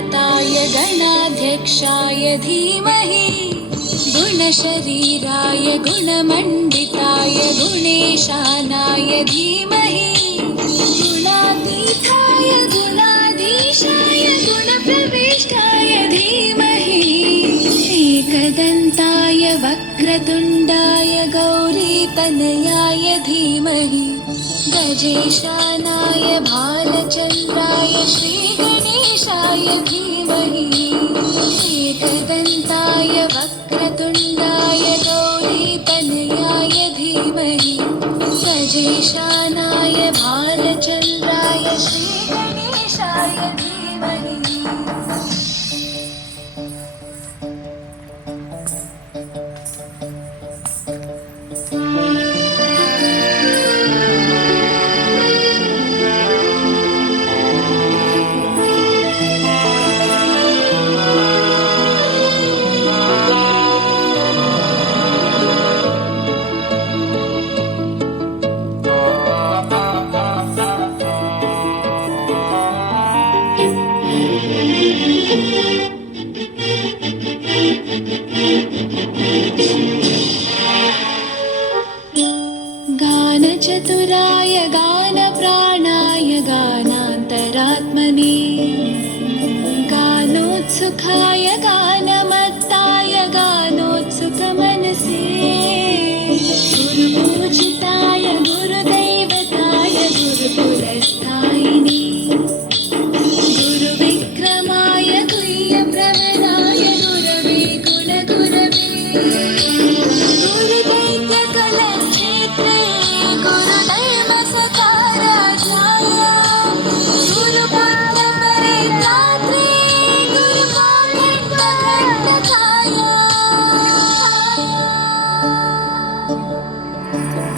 गणनायकाय गणाध्यक्षाय धीमहि गुणशरीराय गुणमण्डिताय गुणेशानाय धीमहि गुणातीताय गुणाधीशाय गुणप्रविष्टाय धीमहि एकदन्ताय वक्रतुण्डाय गौरीतनयाय धीमहि गजेशानाय भालचन्द्राय श्रीगणेशाय धीमहि एकदन्ताय वक्रतुण्डाय गौरीतनयाय धीमहि गजेशानाय भालचन्द्राय श्रीगणेशाय धीमहि। गानचतुराय गानप्राणाय गानान्तरात्मने गानोत्सुकाय गानमत्ताय गानोत्सुकमनसे गुरुपूजिताय गुरुदैवताय गुरुकुलस्थायिने गुरुविक्रमाय गुह्यप्रवराय गुरवे गुणगुरवे गुरुदैत्यकलक्षेत्रे गुरुदैवसकाराध्याय गुरुपुण्यपरित्रात्रे गुरुमोक्षप्रवर्तकाय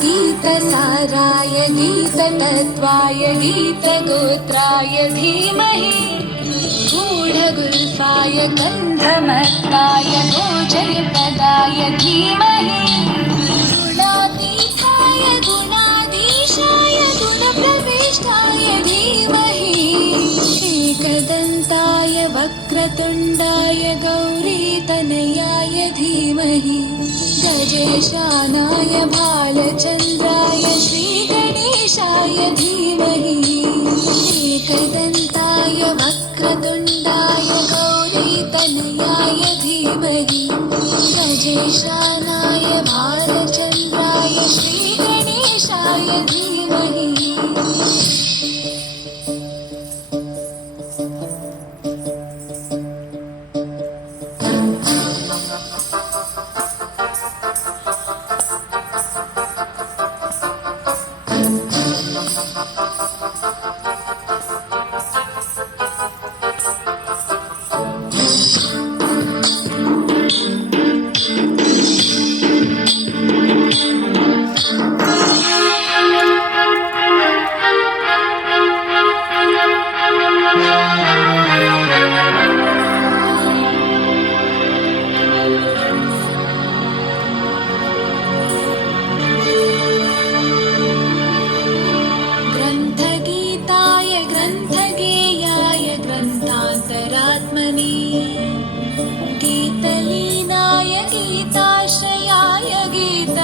गीतसाराय गीततत्त्वाय गीतगोत्राय धीमहि गूढगुल्फाय गन्धमत्ताय गोजयप्रदाय धीमहि गुणातीताय गुणाधीशाय गुणप्रविष्टाय धीमहि एकदन्ताय वक्रतुण्डाय गौरीतनयाय धीमहि गजेशानाय भालचन्द्राय श्रीगणेशाय धीमहि एकदन्ताय वक्रतुण्डाय गौरीतनयाय धीमहि गजेशानाय भालचन्द्राय श्रीगणेशाय धीमहि। ग्रन्थगीताय ग्रन्थगेयाय ग्रन्थान्तरात्मने गीतलीनाय गीताश्रयाय गीत